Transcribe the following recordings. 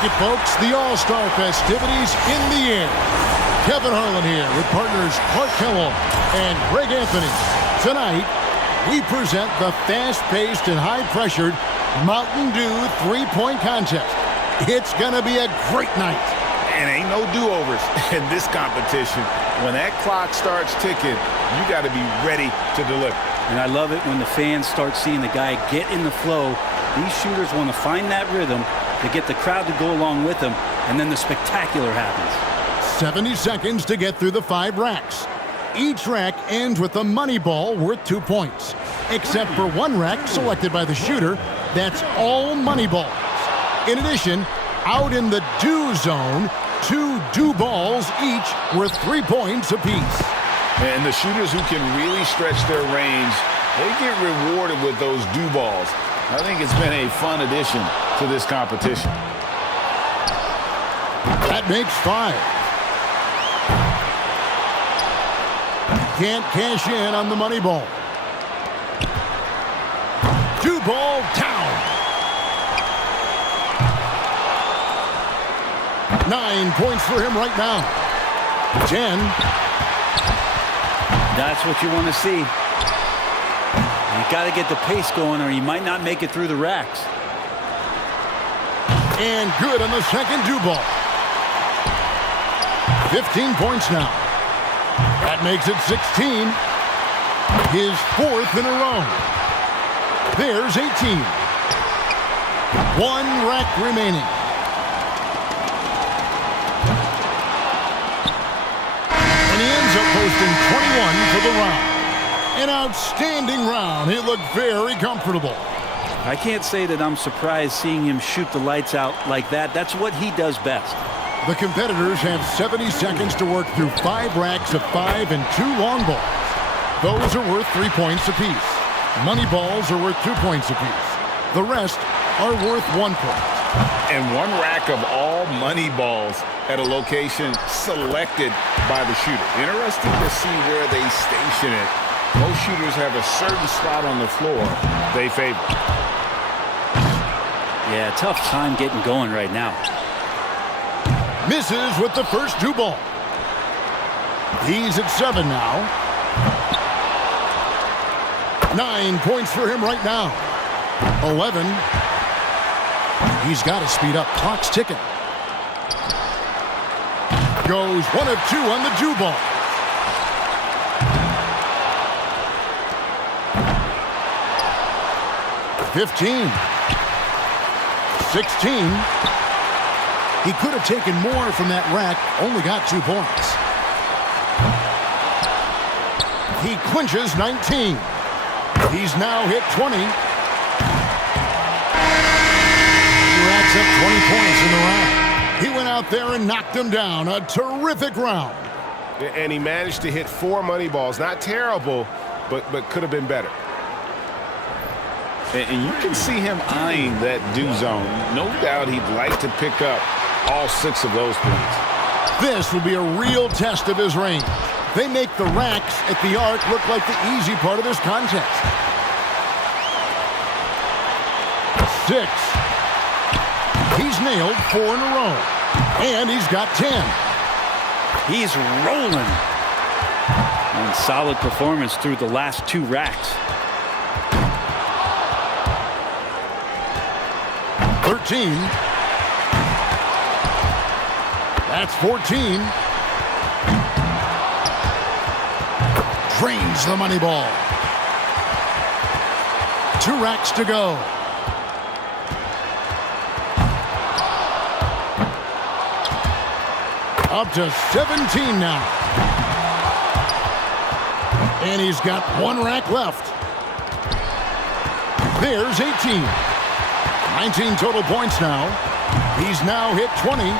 like it, folks. The All-Star festivities in the air. Kevin Harlan here with partners Clark Kellogg and Greg Anthony. Tonight, we present the fast-paced and high-pressured Mountain Dew three-point contest. It's going to be a great night. And ain't no do-overs in this competition. When that clock starts ticking, you got to be ready to deliver. And I love it when the fans start seeing the guy get in the flow. These shooters want to find that rhythm to get the crowd to go along with them, and then the spectacular happens. 70 seconds to get through the 5 racks. Each rack ends with a money ball worth 2 points, except for one rack selected by the shooter. That's all money balls. In addition, out in the Dew zone, 2 Dew balls, each worth 3 points apiece. And the shooters who can really stretch their range, they get rewarded with those Dew balls. I think it's been a fun addition to this competition. That makes 5. Can't cash in on the money ball. Dew ball down. 9 points for him right now. 10. That's what you want to see. You got to get the pace going, or you might not make it through the racks. And good on the second Dew ball. 15 points now. That makes it 16. His 4th in a row. There's 18. 1 rack remaining. And he ends up posting 21 for the round. An outstanding round. It looked very comfortable. I can't say that I'm surprised seeing him shoot the lights out like that. That's what he does best. The competitors have 70 seconds to work through 5 racks of 5 and 2 long balls. Those are worth 3 points apiece. Money balls are worth 2 points apiece. The rest are worth 1 point. And 1 rack of all money balls at a location selected by the shooter. Interesting to see where they station it. Most shooters have a certain spot on the floor they favor. Yeah, tough time getting going right now. Misses with the first Dew ball. He's at 7 now. 9 points for him right now. 11. He's got to speed up. Clock's ticking. Goes 1 of 2 on the Dew ball. 15. 16. He could have taken more from that rack, only got 2 points. He clinches 19. He's now hit 20. He racks up 20 points in the round. He went out there and knocked him down. A terrific round. And he managed to hit 4 money balls. Not terrible, but could have been better. And you can see him eyeing that Dew zone. No doubt he'd like to pick up all 6 of those points. This will be a real test of his range. They make the racks at the arc look like the easy part of this contest. 6. He's nailed 4 in a row. And he's got 10. He's rolling. And solid performance through the last 2 racks. 13. That's 14. Drains the money ball. 2 racks to go. Up to 17 now. And he's got 1 rack left. There's 18. 19 total points now. He's now hit 20.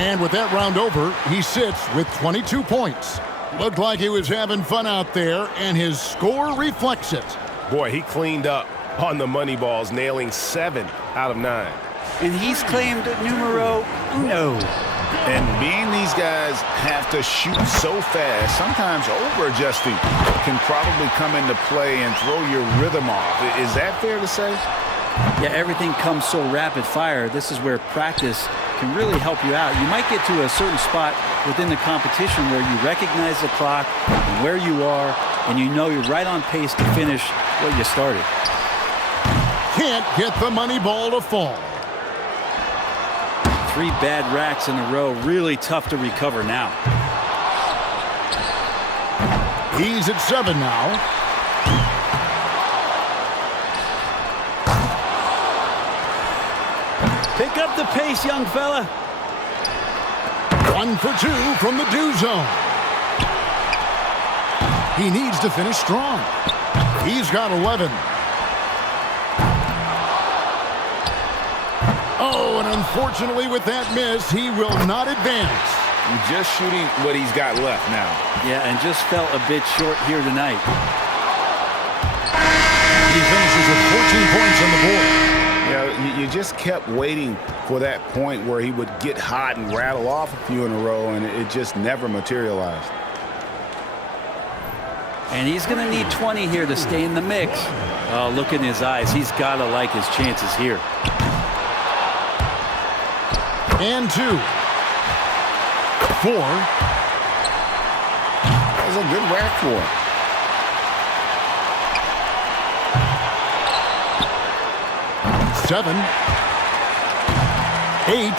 And with that round over, he sits with 22 points. Looked like he was having fun out there, and his score reflects it. Boy, he cleaned up on the money balls, nailing 7 out of 9. And he's claimed numero uno. And being these guys have to shoot so fast, sometimes over-adjusting can probably come into play and throw your rhythm off. Is that fair to say? Yeah, everything comes so rapid fire. This is where practice can really help you out. You might get to a certain spot within the competition where you recognize the clock and where you are, and you know you're right on pace to finish what you started. Can't get the money ball to fall. 3 bad racks in a row. Really tough to recover now. He's at 7 now. Pick up the pace, young fella. 1 for 2 from the do zone. He needs to finish strong. He's got 11. Oh, and unfortunately with that miss, he will not advance. Just shooting what he's got left now. Yeah, and just fell a bit short here tonight. He finishes with 14 points on the board. You just kept waiting for that point where he would get hot and rattle off a few in a row, and it just never materialized. And he's going to need 20 here to stay in the mix. Oh, look in his eyes. He's got to like his chances here. And 2. 4. That was a good rack for him. 7. 8.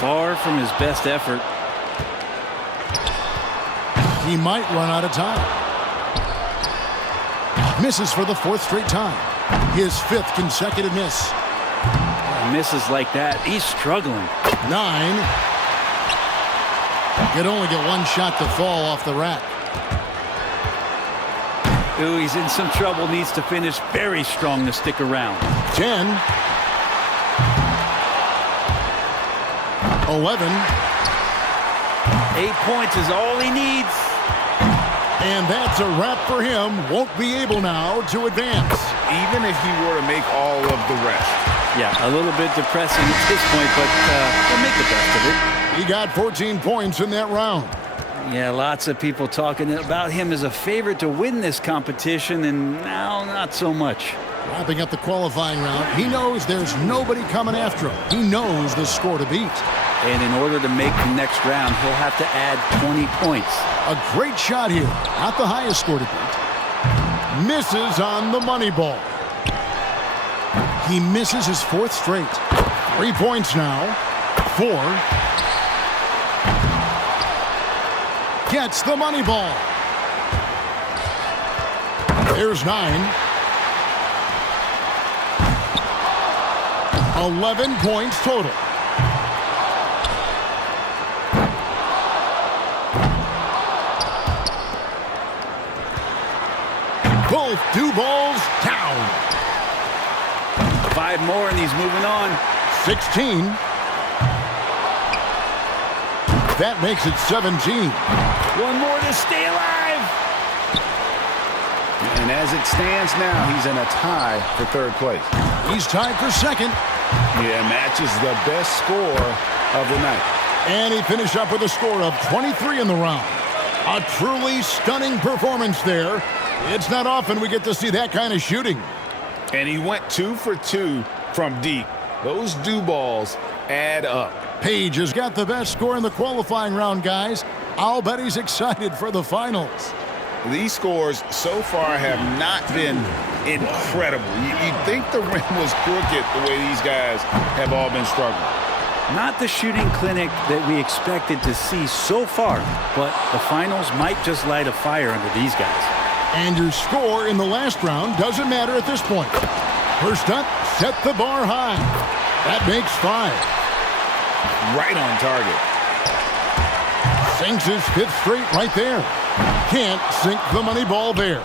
Far from his best effort. He might run out of time. Misses for the 4th straight time. His 5th consecutive miss. Misses like that, he's struggling. 9. Could only get 1 shot to fall off the rack. Ooh, he's in some trouble, needs to finish very strong to stick around. 10. 11. 8 points is all he needs. And that's a wrap for him. Won't be able now to advance. Even if he were to make all of the rest. Yeah, a little bit depressing at this point, but he'll make the best of it. He got 14 points in that round. Yeah, lots of people talking about him as a favorite to win this competition, and now not so much. Wrapping up the qualifying round, he knows there's nobody coming after him. He knows the score to beat. And in order to make the next round, he'll have to add 20 points. A great shot here. Not the highest score to beat. Misses on the money ball. He misses his 4th straight. 3 points now. 4. Gets the money ball. There's 9. 11 points total. Both do balls down. 5 more and he's moving on. 16. That makes it 17. 1 more to stay alive. And as it stands now, he's in a tie for 3rd place. He's tied for 2nd. Yeah, matches the best score of the night. And he finished up with a score of 23 in the round. A truly stunning performance there. It's not often we get to see that kind of shooting. And he went 2 for 2 from deep. Those do balls add up. Page has got the best score in the qualifying round, guys. I'll bet he's excited for the finals. These scores so far have not been incredible. You'd think the rim was crooked the way these guys have all been struggling. Not the shooting clinic that we expected to see so far, but the finals might just light a fire under these guys. And your score in the last round doesn't matter at this point. First up, set the bar high. That makes 5. Right on target. Sinks his 5th straight right there. Can't sink the money ball there.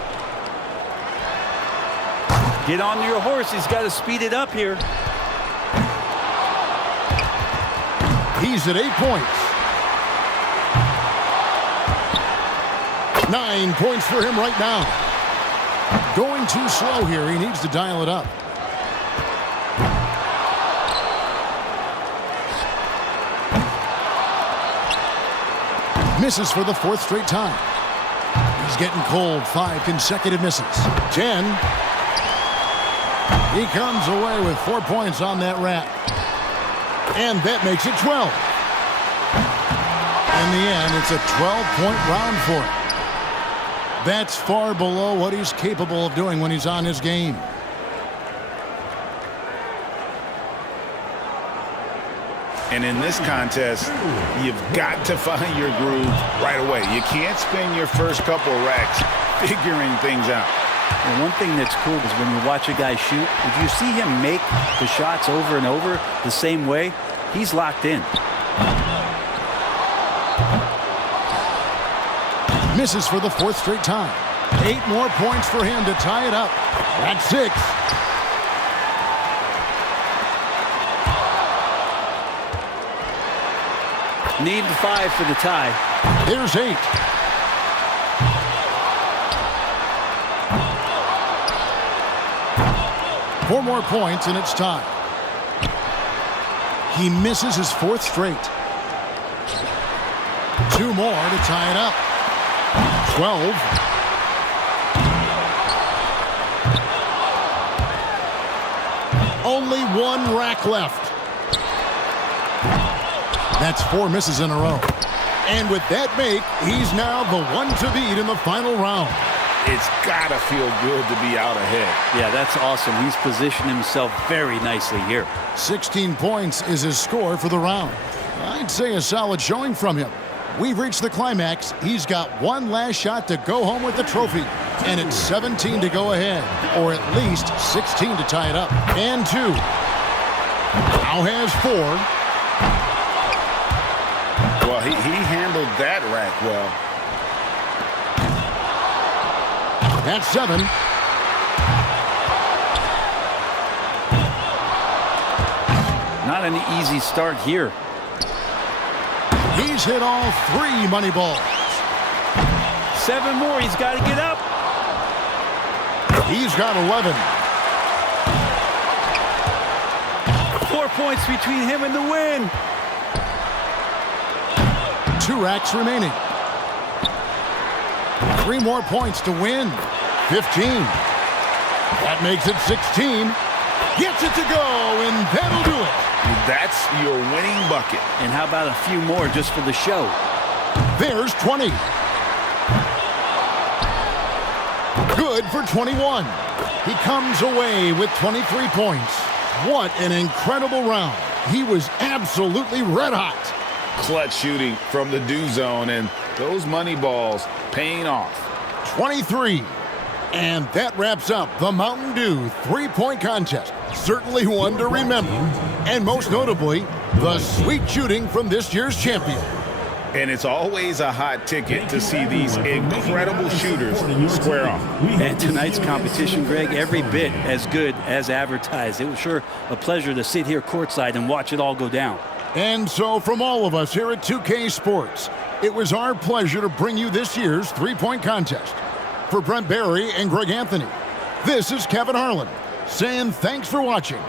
Get on your horse. He's got to speed it up here. He's at 8 points. 9 points for him right now. Going too slow here. He needs to dial it up. Misses for the 4th straight time. He's getting cold. 5 consecutive misses. 10. He comes away with 4 points on that rack. And that makes it 12. In the end, it's a 12-point round for him. That's far below what he's capable of doing when he's on his game. And in this contest, you've got to find your groove right away. You can't spend your first couple of racks figuring things out. And one thing that's cool is when you watch a guy shoot, if you see him make the shots over and over the same way, he's locked in. Misses for the 4th straight time. 8 more points for him to tie it up. That's 6. Need 5 for the tie. There's 8. Four more points and it's tied. He misses his 4th straight. 2 more to tie it up. 12. Only 1 rack left. That's 4 misses in a row. And with that make, he's now the one to beat in the final round. It's got to feel good to be out ahead. Yeah, that's awesome. He's positioned himself very nicely here. 16 points is his score for the round. I'd say a solid showing from him. We've reached the climax. He's got one last shot to go home with the trophy. And it's 17 to go ahead, or at least 16 to tie it up. And 2. Now has 4. Well, he handled that rack well. That's 7. Not an easy start here. He's hit all 3 money balls. 7 more. He's got to get up. He's got 11. 4 points between him and the win. 2 racks remaining. 3 more points to win. 15. That makes it 16. Gets it to go, and that'll do it. That's your winning bucket. And how about a few more just for the show? There's 20. Good for 21. He comes away with 23 points. What an incredible round. He was absolutely red hot. Clutch shooting from the do zone, and those money balls paying off. 23. And that wraps up the Mountain Dew 3-point contest. Certainly one to remember. And most notably, the sweet shooting from this year's champion. And it's always a hot ticket to see these incredible shooters square off. And tonight's competition, Greg, every bit as good as advertised. It was sure a pleasure to sit here courtside and watch it all go down. And so from all of us here at 2K Sports, it was our pleasure to bring you this year's 3-point contest. For Brent Barry and Greg Anthony, this is Kevin Harlan saying thanks for watching.